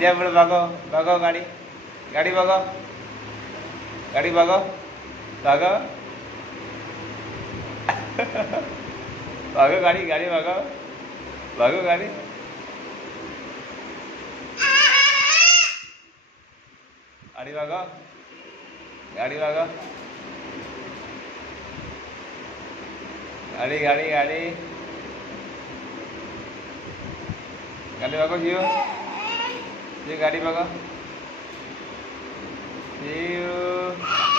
द्या पुढे बघा बघा गाडी गाडी बघा गाडी बघा बघा बघा गाडी गाडी बघा बघा गाडी गाडी बघा गाडी बघा गाडी गाडी गाडी गाडी बघा जीव जी गाडी बघा जीव